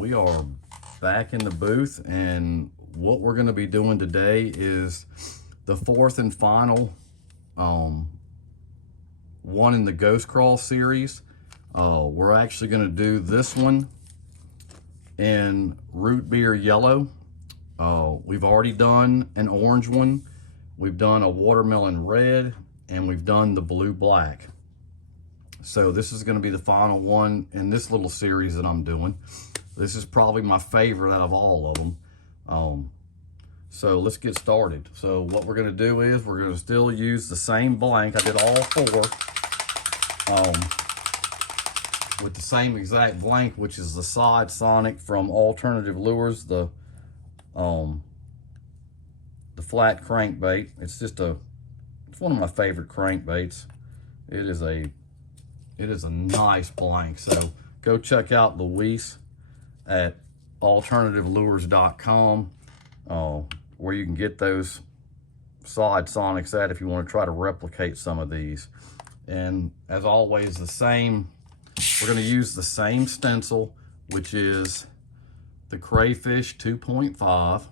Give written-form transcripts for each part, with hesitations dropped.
we are back in the booth, and what we're going to be doing today is the fourth and final one in the Ghost Crawl series. We're actually going to do this one in Rootbeer yellow. We've already done an orange one, we've done a watermelon red, and we've done the blue black. So this is going to be the final one in this little series that I'm doing. This is probably my favorite out of all of them. So let's get started. So what we're going to do is we're going to still use the same blank. I did all four with the same exact blank, which is the Side Sonic from Alternative Lures, the flat crankbait. It's one of my favorite crankbaits. It is a nice blank. So go check out Luis at alternativelures.com, where you can get those Side Sonics at if you want to try to replicate some of these. And as always, we're going to use the same stencil, which is the Crayfish 2.5.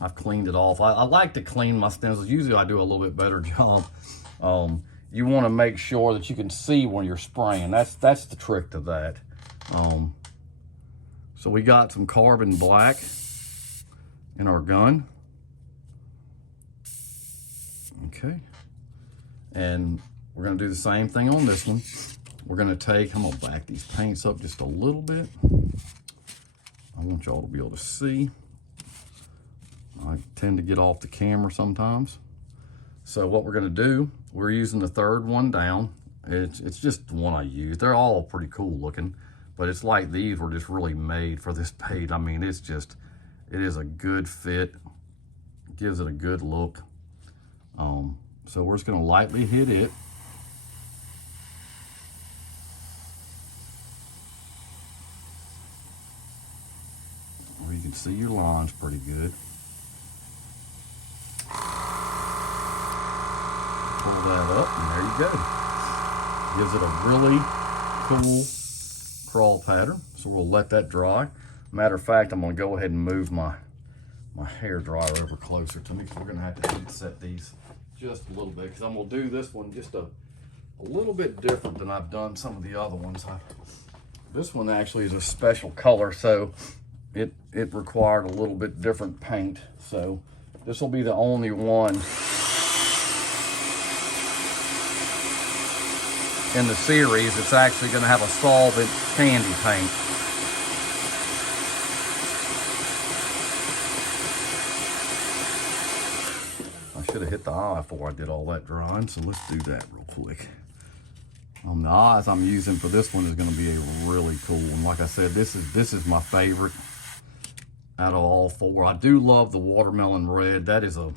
I've cleaned it off. I like to clean my stencils. Usually I do a little bit better job. You want to make sure that you can see when you're spraying. That's the trick to that. So we got some carbon black in our gun. Okay. And we're going to do the same thing on this one. We're going to take, I'm going to back these paints up just a little bit. I want y'all to be able to see. I tend to get off the camera sometimes. So what we're going to do, we're using the third one down. It's just the one I use. They're all pretty cool looking, but it's like these were just really made for this paint. I mean, it is a good fit. It gives it a good look. So we're just going to lightly hit it. Where you can see your lines pretty good. Pull that up, and there you go. Gives it a really cool crawl pattern. So we'll let that dry. Matter of fact, I'm going to go ahead and move my hair dryer over closer to me. We're going to have to heat set these just a little bit, because I'm going to do this one just a little bit different than I've done some of the other ones. This one actually is a special color, so it required a little bit different paint. So this will be the only one in the series it's actually going to have a solvent candy paint. I should have hit the eye before I did all that drawing, so let's do that real quick. The eyes I'm using for this one is going to be a really cool one. Like I said, this is my favorite out of all four. I do love the watermelon red. That is a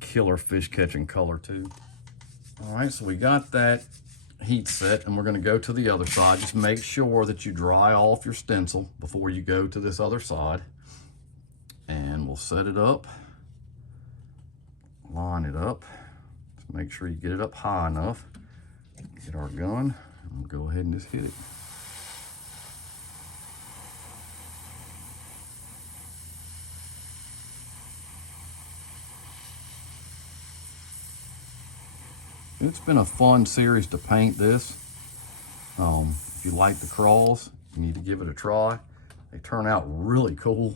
killer fish catching color too. All right, so we got that heat set, and we're going to go to the other side. Just make sure that you dry off your stencil before you go to this other side. And we'll set it up, line it up. Just make sure you get it up high enough. Get our gun, and we'll go ahead and just hit it. It's been a fun series to paint this. If you like the crawls, you need to give it a try. They turn out really cool.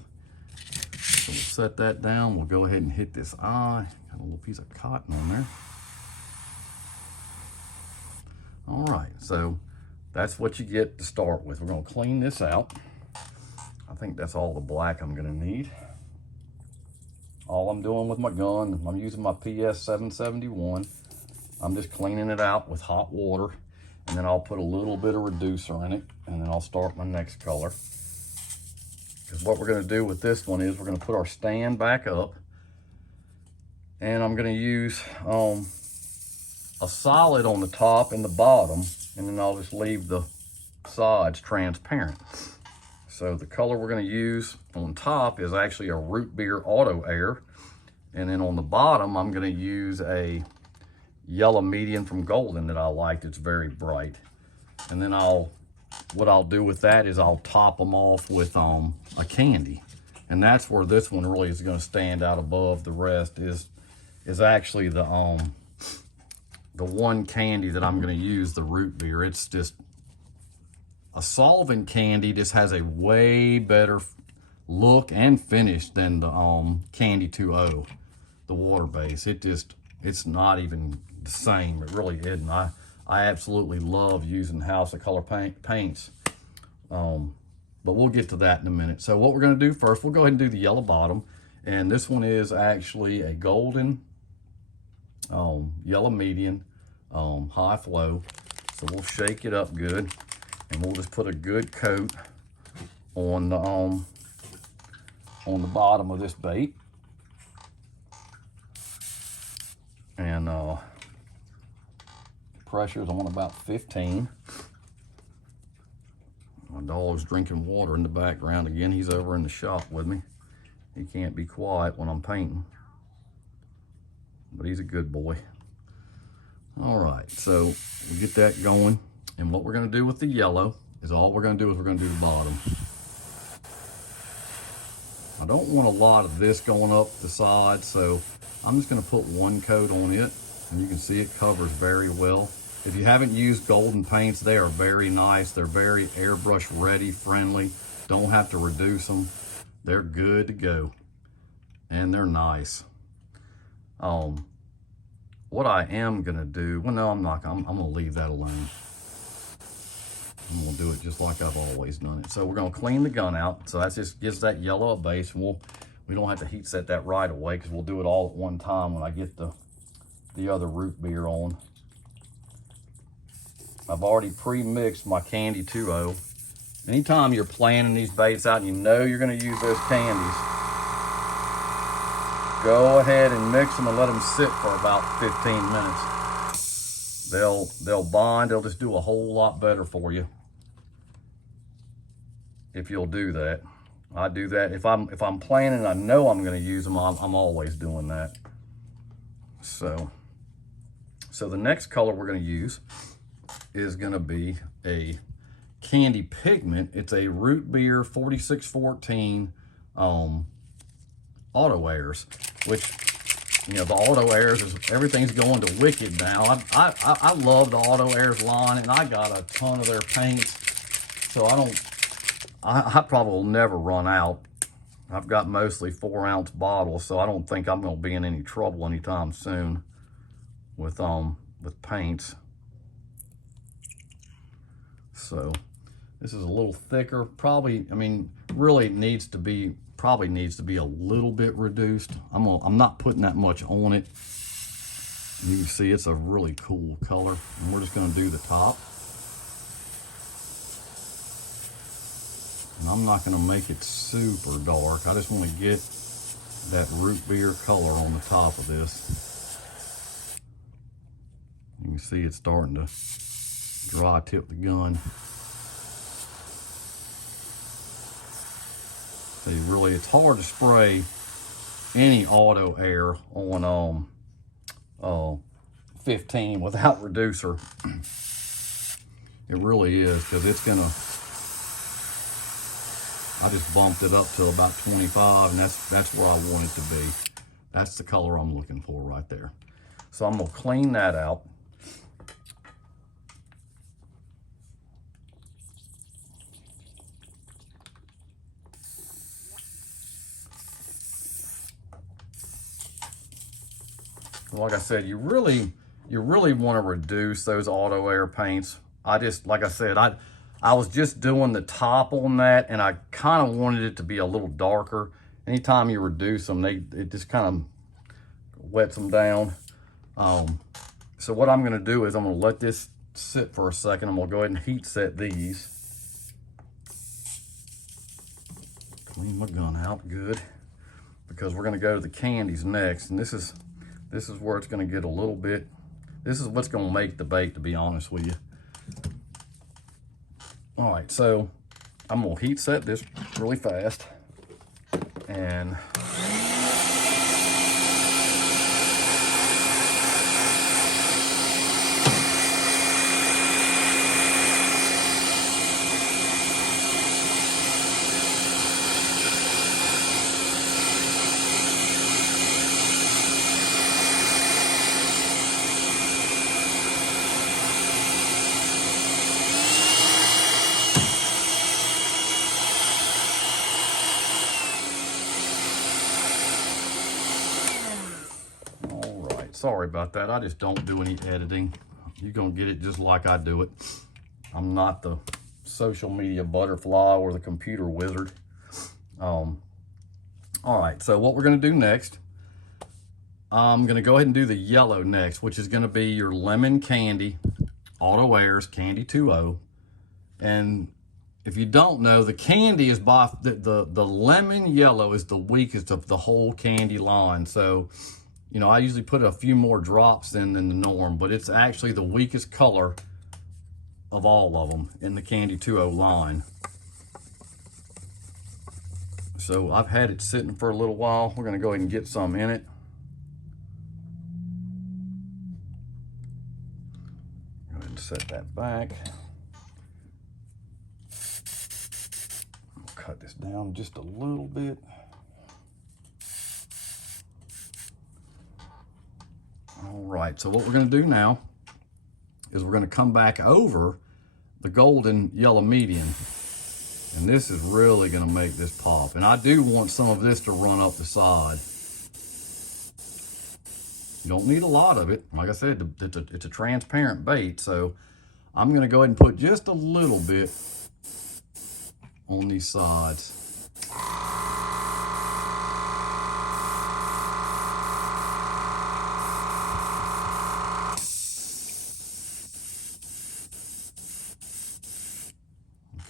So we'll set that down. We'll go ahead and hit this eye. Got a little piece of cotton on there. All right, so that's what you get to start with. We're gonna clean this out. I think that's all the black I'm gonna need. All I'm doing with my gun, I'm using my PS 771. I'm just cleaning it out with hot water, and then I'll put a little bit of reducer in it, and then I'll start my next color. Because what we're going to do with this one is we're going to put our stand back up, and I'm going to use a solid on the top and the bottom, and then I'll just leave the sides transparent. So the color we're going to use on top is actually a Rootbeer Auto Air, and then on the bottom I'm going to use a yellow medium from Golden that I liked. It's very bright. And then I'll what I'll do with that is I'll top them off with a candy. And that's where this one really is going to stand out above the rest, is actually the one candy that I'm going to use, the root beer. It's just a solvent candy, just has a way better look and finish than the Candy 2.0, the water base. It's not even the same. It really isn't. I absolutely love using House of Color paints. But we'll get to that in a minute. So what we're going to do first, we'll go ahead and do the yellow bottom. And this one is actually a golden yellow medium high flow. So we'll shake it up good, and we'll just put a good coat on the bottom of this bait. And pressure's on about 15. My dog's drinking water in the background. Again, he's over in the shop with me. He can't be quiet when I'm painting, but he's a good boy. All right, so we'll get that going. And what we're gonna do with the yellow is we're gonna do the bottom. I don't want a lot of this going up the side, so I'm just gonna put one coat on it, and you can see it covers very well. If you haven't used golden paints, they are very nice. They're very airbrush ready, friendly. Don't have to reduce them. They're good to go, and they're nice. What I am gonna do, well, no, I'm not. I'm gonna leave that alone. I'm gonna do it just like I've always done it. So we're gonna clean the gun out. So that just gives that yellow a base. And we don't have to heat set that right away, because we'll do it all at one time when I get the other root beer on. I've already pre-mixed my Candy 2.0. Anytime you're planning these baits out and you know you're gonna use those candies, go ahead and mix them and let them sit for about 15 minutes. They'll bond. They'll just do a whole lot better for you if you'll do that. I do that if I'm planning and I know I'm going to use them. I'm always doing that. So the next color we're going to use is going to be a candy pigment. It's a Rootbeer 4614 auto airs, which, you know, the auto airs is, everything's going to Wicked now. I love the auto airs line, and I got a ton of their paints, so I probably will never run out. I've got mostly 4-ounce bottles, so I don't think I'm going to be in any trouble anytime soon with paints. So this is a little thicker. Probably, I mean, really needs to be, probably needs to be a little bit reduced. I'm not putting that much on it. You can see it's a really cool color. And we're just going to do the top. And I'm not going to make it super dark. I just want to get that root beer color on the top of this. You can see it's starting to dry tip the gun. See, really, it's hard to spray any auto air on 15 without reducer. It really is, because it's gonna, I just bumped it up to about 25, and that's where I want it to be. That's the color I'm looking for right there. So I'm gonna clean that out. Like I said, you really want to reduce those auto air paints. Like I said, I was just doing the top on that, and I kind of wanted it to be a little darker. Anytime you reduce them, it just kind of wets them down. So what I'm going to do is I'm going to let this sit for a second. I'm going to go ahead and heat set these. Clean my gun out good, because we're going to go to the candies next, and this is where it's going to get a little bit, this is what's going to make the bait, to be honest with you. All right, so I'm going to heat set this really fast. And sorry about that. I just don't do any editing. You're gonna get it just like I do it. I'm not the social media butterfly or the computer wizard. All right, so what we're gonna do next, I'm gonna go ahead and do the yellow next, which is gonna be your lemon candy, Auto Airs Candy 2.0. And if you don't know, the candy is by, the lemon yellow is the weakest of the whole candy line. So, you know, I usually put a few more drops in than the norm, but it's actually the weakest color of all of them in the Candy 2.0 line. So I've had it sitting for a little while. We're gonna go ahead and get some in it. Go ahead and set that back. Cut this down just a little bit. All right, so what we're gonna do now is we're gonna come back over the golden yellow medium. And this is really gonna make this pop. And I do want some of this to run up the side. You don't need a lot of it. Like I said, it's a transparent bait, so I'm gonna go ahead and put just a little bit on these sides.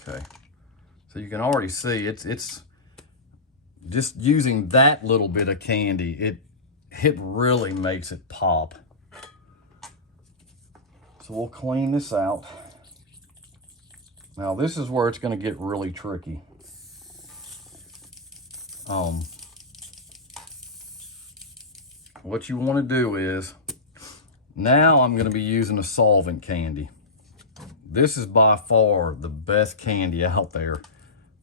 Okay, so you can already see it's just using that little bit of candy, it really makes it pop. So we'll clean this out. Now this is where it's going to get really tricky. What you want to do is, now I'm going to be using a solvent candy. This is by far the best candy out there.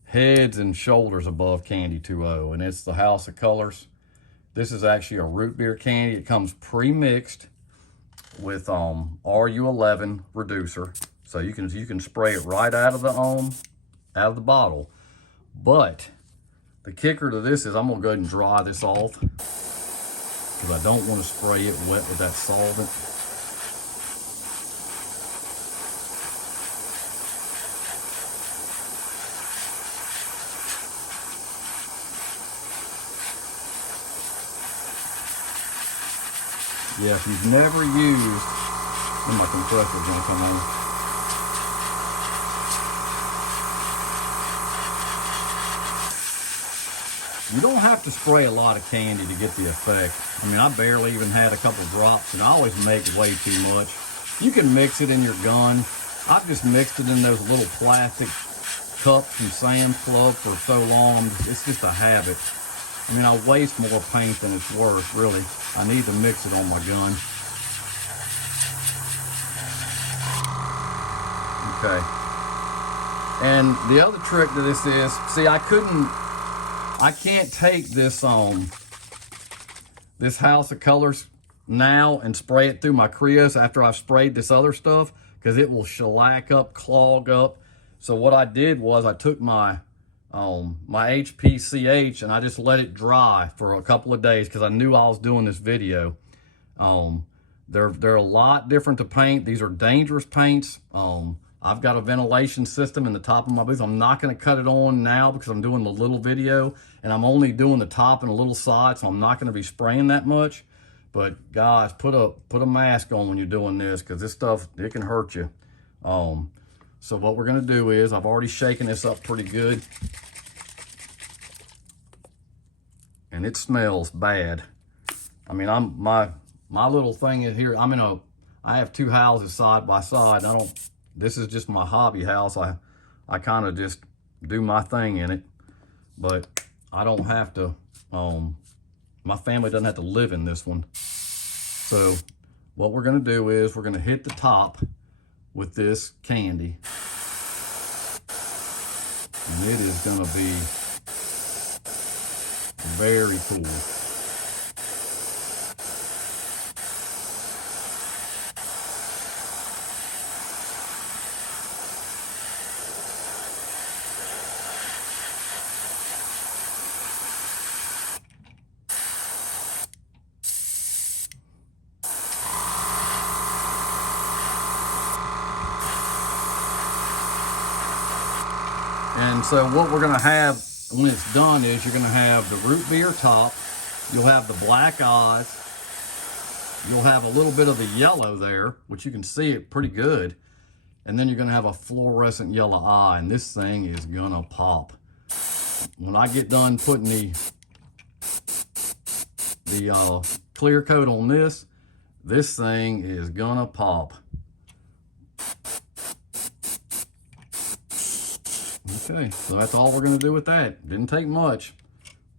Heads and shoulders above Candy 2.0, and it's the House of Colors. This is actually a root beer candy. It comes pre-mixed with RU11 reducer. So you can spray it right out of the bottle. But the kicker to this is I'm gonna go ahead and dry this off because I don't want to spray it wet with that solvent. Yeah, if you've never used, and my compressor's gonna come on. You don't have to spray a lot of candy to get the effect. I mean, I barely even had a couple drops, and I always make way too much. You can mix it in your gun. I've just mixed it in those little plastic cups from Sam's Club for so long. It's just a habit. I mean, I waste more paint than it's worth, really. I need to mix it on my gun. Okay. And the other trick to this is, see, I can't take this this House of Colors now and spray it through my Creos after I've sprayed this other stuff, because it will shellac up, clog up. So what I did was I took my HPCH and I just let it dry for a couple of days because I knew I was doing this video. They're a lot different to paint. These are dangerous paints. I've got a ventilation system in the top of my booth. I'm not going to cut it on now because I'm doing the little video and I'm only doing the top and a little side, so I'm not going to be spraying that much. But guys, put a mask on when you're doing this because this stuff, it can hurt you. So what we're gonna do is, I've already shaken this up pretty good. And it smells bad. I mean, my little thing is here, I have two houses side by side. This is just my hobby house. I kind of just do my thing in it, but I don't have to, my family doesn't have to live in this one. So what we're gonna do is we're gonna hit the top with this candy. And it is gonna be very cool. And so what we're gonna have when it's done is you're gonna have the root beer top, you'll have the black eyes, you'll have a little bit of the yellow there, which you can see it pretty good. And then you're gonna have a fluorescent yellow eye, and this thing is gonna pop. When I get done putting the clear coat on this thing is gonna pop. Okay, so that's all we're gonna do with that. Didn't take much.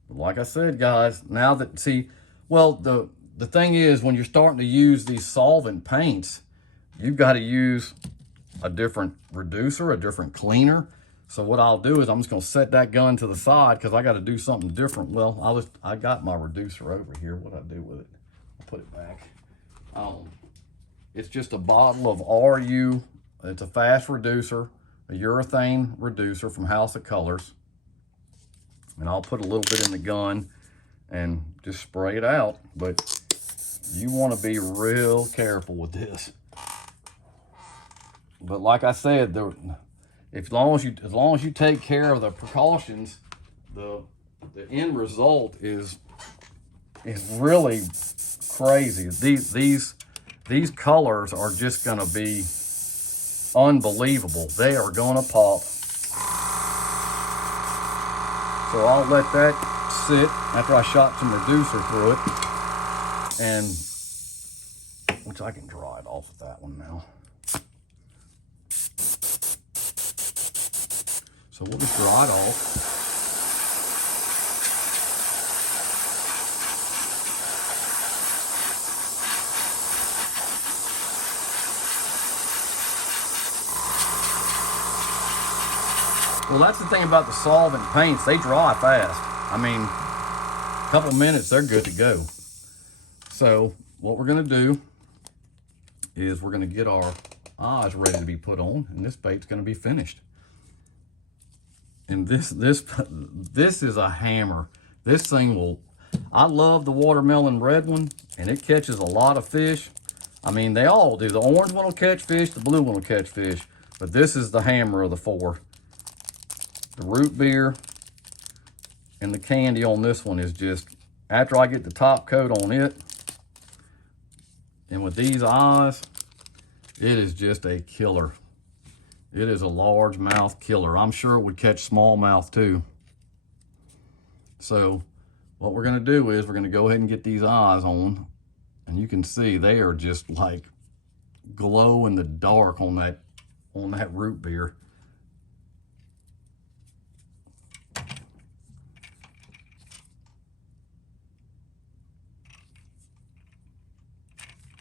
But like I said, guys, now that, see, well, the thing is, when you're starting to use these solvent paints, you've got to use a different reducer, a different cleaner. So what I'll do is I'm just gonna set that gun to the side because I got to do something different. Well, I got my reducer over here. What I do with it? I'll put it back. It's just a bottle of RU. It's a fast reducer, a urethane reducer from House of Colors. And I'll put a little bit in the gun and just spray it out. But you want to be real careful with this. But like I said, as long as you take care of the precautions, the end result is really crazy. These colors are just gonna be unbelievable. They are gonna pop. So I'll let that sit after I shot some reducer through it, and which I can dry it off with that one now. So we'll just dry it off. Well, that's the thing about the solvent paints. They dry fast. I mean, a couple minutes, they're good to go. So what we're gonna do is we're gonna get our eyes ready to be put on, and this paint's gonna be finished. And this is a hammer. This thing will, I love the watermelon red one, and it catches a lot of fish. I mean, they all do. The orange one will catch fish, the blue one will catch fish, but this is the hammer of the four. The root beer and the candy on this one is just, after I get the top coat on it, and with these eyes, it is just a killer. It is a largemouth killer. I'm sure it would catch smallmouth too. So what we're gonna do is we're gonna go ahead and get these eyes on, and you can see they are just like glow in the dark on that root beer.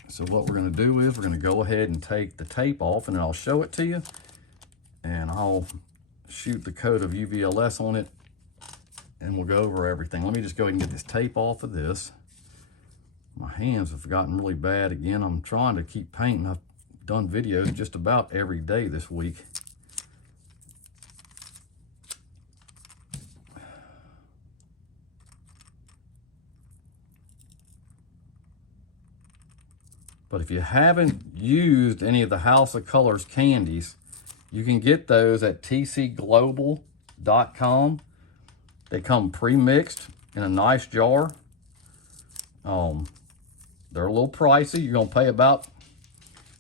So what we're gonna do is we're gonna go ahead and take the tape off, and I'll show it to you. And I'll shoot the coat of UVLS on it, and we'll go over everything. Let me just go ahead and get this tape off of this. My hands have gotten really bad again. I'm trying to keep painting. I've done videos just about every day this week. But if you haven't used any of the House of Colors candies, you can get those at tcglobal.com. They come pre-mixed in a nice jar. They're a little pricey. You're gonna pay about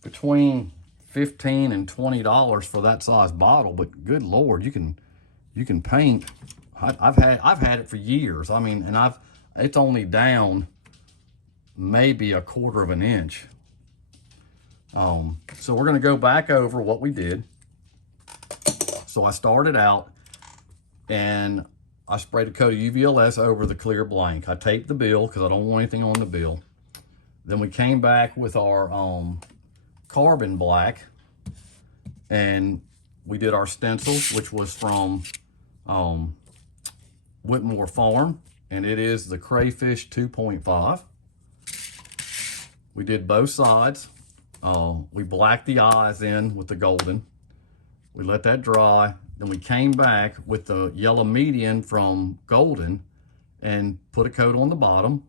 between $15 and $20 for that size bottle, but good Lord, you can paint. I've had it for years. I mean, and it's only down maybe 1/4 of an inch. So we're gonna go back over what we did. So I started out and I sprayed a coat of UVLS over the clear blank. I taped the bill because I don't want anything on the bill. Then we came back with our carbon black, and we did our stencil, which was from Whitmore Farm, and it is the Crayfish 2.5. We did both sides. We blacked the eyes in with the golden. We let that dry. Then we came back with the yellow median from Golden and put a coat on the bottom.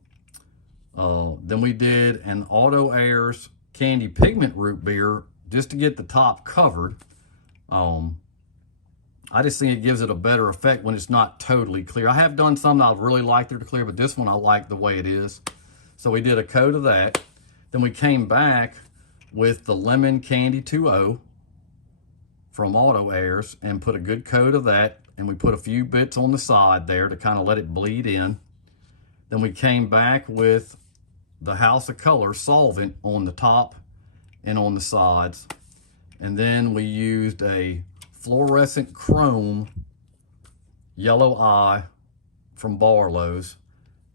Then we did an Auto Airs Candy Pigment Root Beer just to get the top covered. I just think it gives it a better effect when it's not totally clear. I have done some that I really like they're clear, but this one I like the way it is. So we did a coat of that. Then we came back with the Lemon Candy 2.0 from Auto Airs and put a good coat of that. And we put a few bits on the side there to kind of let it bleed in. Then we came back with the House of Colors Solvent on the top and on the sides. And then we used a fluorescent chrome yellow eye from Barlow's,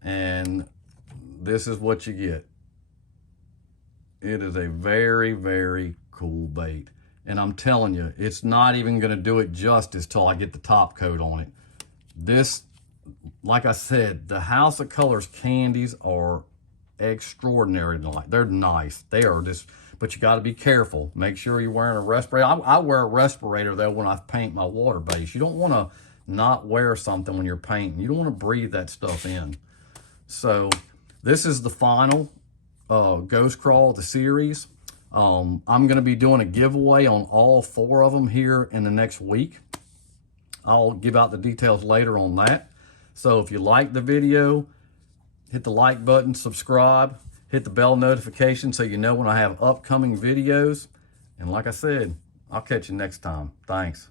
and this is what you get. It is a very, very cool bait, and I'm telling you, it's not even going to do it justice till I get the top coat on it. This, like I said, the House of Colors candies are extraordinary. They're nice. They are just, but you got to be careful. Make sure you're wearing a respirator. I wear a respirator though when I paint my water base. You don't want to not wear something when you're painting. You don't want to breathe that stuff in. So this is the final Ghost Crawl of the series. I'm going to be doing a giveaway on all 4 of them here in the next week. I'll give out the details later on that. So if you like the video, hit the like button, subscribe, hit the bell notification so you know when I have upcoming videos. And like I said, I'll catch you next time. Thanks.